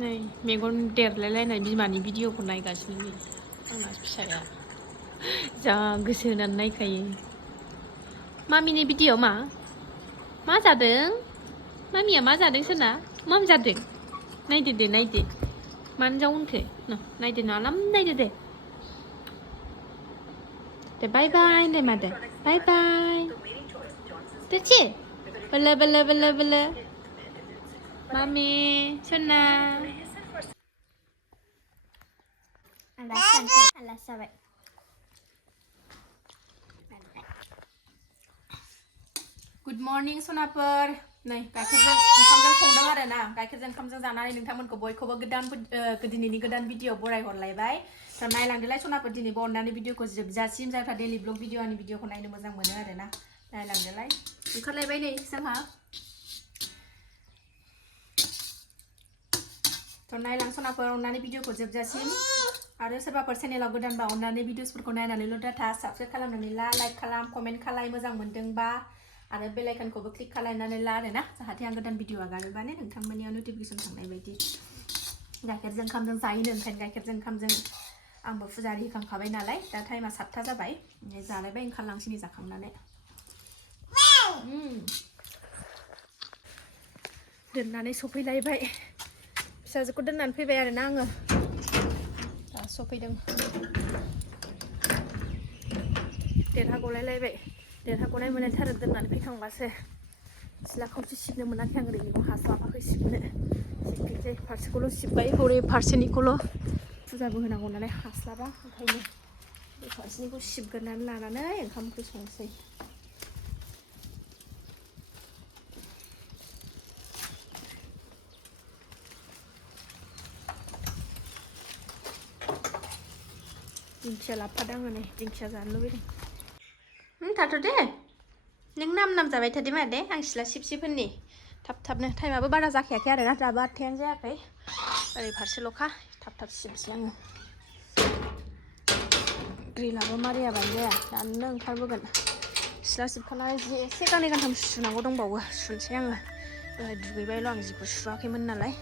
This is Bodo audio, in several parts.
नै मेगन देरलायलायनाय बिमानि भिडिअखौ नायगासिनो नै आंना फिसाया जा गोसो होनानै नायखायो। मामिनि भिडिअ मा जादों? मामिया मा जादों सोना? माम जादों? नायदो दे नायदो मानो जाउनखो नायदो ना आराम नायदो दे। दे बाय बाय होनलाय मादो बाय बाय दोथि बोलो बोलो बोलो बोलो मामि सोना आलास जाबाय। गुड मर्निं सनाफोर नै गाइखेरजों ओंखामजों संदों आरो ना गाइखेरजों ओंखामजों जानानै नोंथांमोनखौ बयखौबो दिनैनि गोदान भिडिअ बरायहरलायबाय। थ' नायलांदोलाय सनाफोर दिनैबो अननानै भिडिअखौ जोबजासिम जायफ्रा डेलि ब्लग भिडिअनि भिडिअखौ नायनो मोजां मोनो आरो ना नायलांदोलाय। ओंखारलायबाय नै जोंहा थ' नायलां सनाफोर अननानै भिडिअखौ जोबजासिम आरो सोरबाफोर चेनेलाव गोदानबा अननानै भिडिअसफोरखौ नायनानैल' डाटा साबस्क्राइब खालामनानै ला लाइक खालाम कमेन्ट खालाम मोजां मोनदोंबा आरो बेल आइकनखौबो क्लिक खालामनानै ला आरो ना जाहाथे आं गोदान भिडिअ आगारोबानो नोंथांमोननियाव नटिफिकेसन थांनाय बायदि। गाइखेरजों ओंखामजों जायो ओंखायनो गाइखेरजों ओंखामजों आंबो फुजा होखांखाबाय नालाय दा टाइमा 7था जाबाय जालायबाय ओंखारलांसै जाखांनानै। दोननानै सफैलायबाय फिसाजोखौ दोननानै फैबाय आरोना आङो दा सफैदों। देरहागलायलायबाय देरहागनाय मोनलायथारो दोननानै फैखांबासो सिथ्लाखौसो सिबनो मोनाखै आं ओरैनो हास्लाबाखै सिबनो सिबफिनसै फारसेखौल' सिबबाय हरै फारसेनिखौल' फुजाबो होनांगौ नालाय हास्लाबा ओंखायनो बे फारसेनिखौ सिबग्रोनानै लानानै ओंखाम ओंख्रि संसै। दिंखिया लाबोफादों आङो नै दिंखिया जानो लुबैदों। थाथ' दे नों नाम जाबाय थादो मा दे आं सिथ्ला सिबसिबफोरनि थाब-थाबनो टाइमाबो बारा जाखायाखै आरोना दाबो 8थायानो जायाखै ओरै फारसेल'खा थाब सिबसै आङो। ग्रिलाबो मारियाबानो जाया दानो ओंखारबोगोन। सिथ्ला सिबखांनानै जि एसे गांनै गांथाम सुनांगौ दंबावो सुनोसै आङो दहाय दुगैबायल' आं जिखौ सुवाखैमोन नालाय।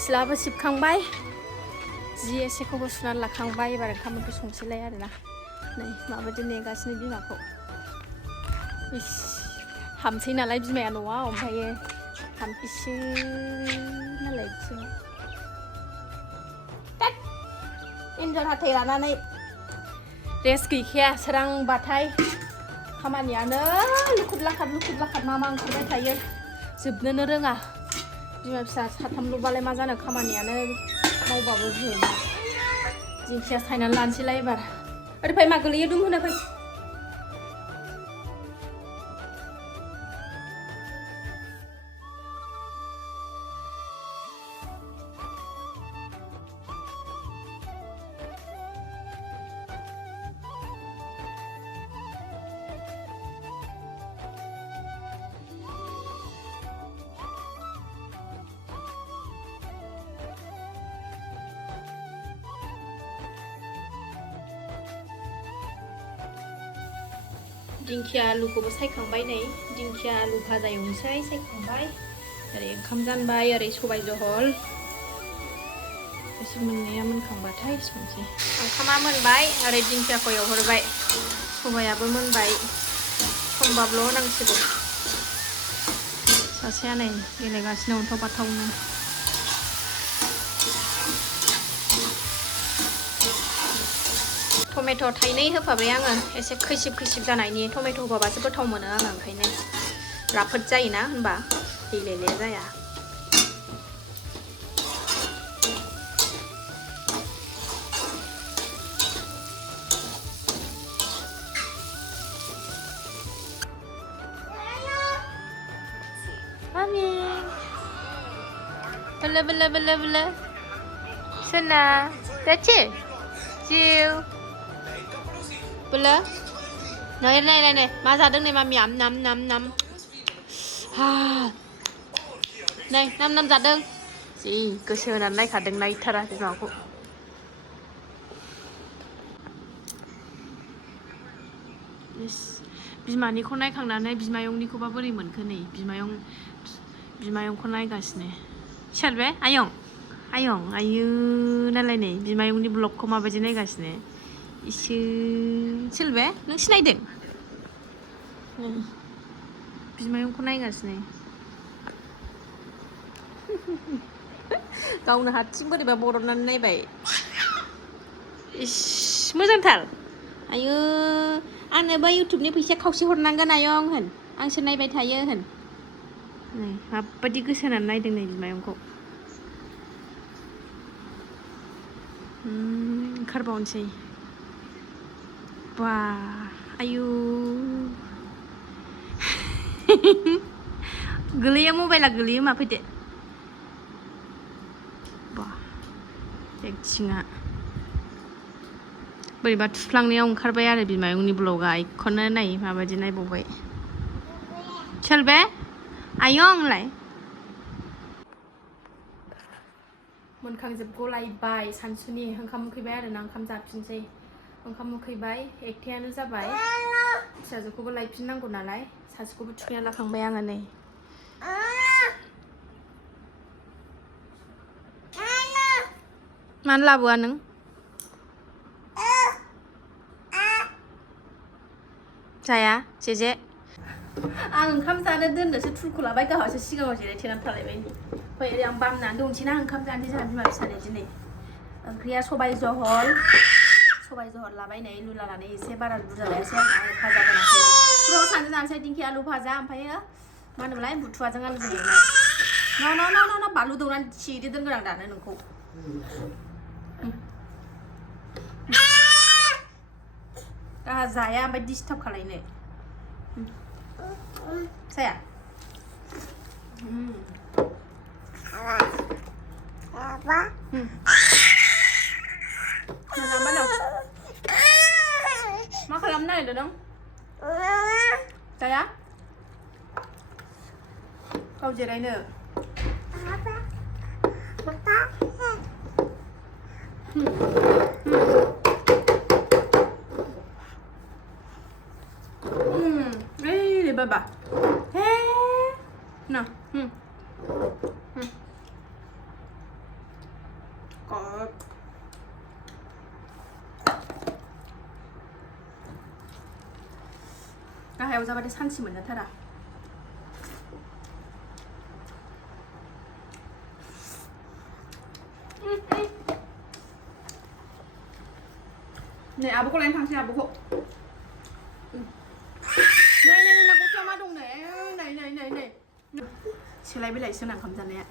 सिथ्लाबो सिबखांबाय जि एसेखौबो सुनानै लाखांबाय एबार ओंखाम ओंख्रि संसैलाय आरोना नै माबायदि नेगासिनो बिमाखौ इस हामसै नालाय बिमाया न'आव ओमफ्रायो हामफिसो नालाय बिथिं एन्जर हाथाय लानानै रेस्ट गैखाया सोरांबाथाय खामानियानो लुखुद लाखाद मा ओंखारबाय थायो जोबनोनो रोङा। बिमा फिसा साथामल'बालाय मा जानो खामानियानो मावबाबो जोबा। दिंखिया सायनानै लानोसैलाय एबार ओरै फै मा गोलैयो दुम होनो फै। दिंखिया आलुखौबो सायखांबाय नै दिंखिया आलु भाजा एवनोसै सायखांबाय ओरै ओंखाम जानबाय ओरै सबाय जहल एसे मोननाया मोनखांबाथाय संसै। ओंखामा मोनबाय ओरै दिंखियाखौ एवहरबाय सबायाबो मोनबाय संबाबल' होनांसिगौ। सासेया नै गेलेगासिनो अन्थाव बाथावनो। टमेट' थाइनै होफाबाय आङो एसे खैसिब जानायनि टमेट' होफाबासो गोथाव मोनो आङो ओंखायनो राफोद जायोना होनबा दैलेले जाया। bele Sana That's it Chill Bele Này Má ra đứng này mà mỉm nắm Này nắm ra đứng Gì cơ sơ nằm này khả đứng này thật ra thì nó cũng बिमानिखौ नायखांनानै बिमायंनिखौबा बोरै मोनखो नै बिमायंखौ नायगासिनो सियारबे आयं आयु नालाय नै बिमायंनि ब्लगखौ माबायदि नायगासिनो इसो सिलबे नों सिनायदों बिमायंखौ नायगासिनो गावनो हारसिं बोरैबा बरननानै नायबाय इस मोजांथार आयु आंनोबो इउटुबनि फैसा खावसे हरनांगोन आयं होन आंसो नायबाय थायो होन नै माबायदि गोसो होनानै नायदों नै बिमायंखौ ओंखारबावनोसै बा आयु गोलैयो मबाइला गोलैयो मा फैदो बा एकथिङा बोरैबा थुफ्लांनायाव ओंखारबाय आरो बिमायंनि ब्लगा इखौनो नाय माबायदि नायबावबाय सोलबे आयंलाय मोनखांजोबगौलायबाय सानसुनि ओंखाम उखैबाय आरो ना ओंखाम जाफिनसै ओंखाम उखैबाय एकथायानो जाबाय फिसाजोखौबो लायफिननांगौ नालाय सासेखौबो थुखैना लाखांबाय आङो नै मानो लाबोआ नों जाया जेजे आं ओंखाम जानो दोननोसो थुलखौ लाबाय गावहासो सिगाङाव जिरायथेनानै थालायबाय ओमफ्राय आं बामनानै दंसैना ओंखाम जानोसै जोंहा बिमा फिसानो दिनै ओंख्रिया सबाइ जहल लाबाय नै लुला लानानै एसे बारा बुरजा लायासै आं भाजा गोनांसै फुङाव सानजों जानोसै दिंखिया आलु भाजा ओमफ्रायो मा होनोमोनलाय बुथुवाजों आलुजों एवनाय ना बानलु दौनानै थिदो दोनगोन आं दानो नोंखौ गाहा जाया ओमफ्राय डिस्टार्ब खालायनो जाया मा खालामनो नागिरदों नों जाया गाव जिरायनो Baba. Hey. No. God. गाहायाव जाबाथाय सानसि मोनजाथारा नै आब'खौ लायनो थांसै आब'खौ नै सोलाय बिलायसो ना ओंखाम जानाया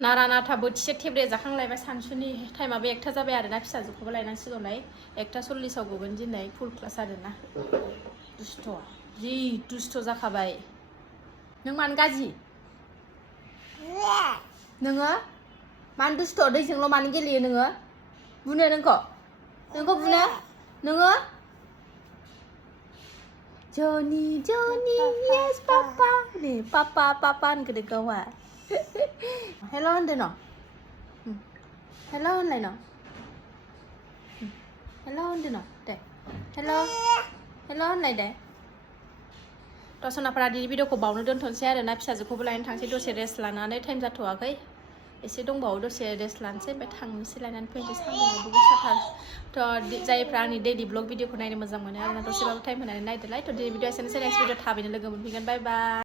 नारा नाथा बोथिसे थेब्रे जाखांलायबाय सानसुनि टाइमाबो 1टा जाबाय आरोना फिसाजोखौबो लायनांसिगौलाय 1:40 गगोन दिनै फुल क्लास आरोना दुस्थ'आ जि दुस्थ' जाखाबाय नों मानो गाज्रि नोङो मानो दुस्थ' दैजोंल' मानो गेलेयो नोङो बुनो नोंखौ बुनो नोङो जनि yes papa nih papa होनगोदो गावहा हेल' होनदो न' हेल' होनलाय न' हेल' होनदो न' दे हेल' होनलाय दे दसनाफोरा दिनै भिडिअखौ बावनो दोनथ'नोसै आरोना फिसाजोखौबो लायनो थांसै दसे रेस्ट लानानै टाइम जाथ'वाखै एसे दंबावो दसे रेस्ट लानोसै ओमफ्राय थांनोसै लायनानै फैनोसै सान्दुङाबो गोसाथार थ' जायफ्रा आंनि दैलि ब्लग भिडिअखौ नायनो मोजां मोनो आरोना दसेबाबो टाइम होनानै नायदोलाय थ' दिनै भिडिअ एसेनोसै नेक्स्ट भिडिअ थाबैनो लोगो मोनफिनगोन बाय बाय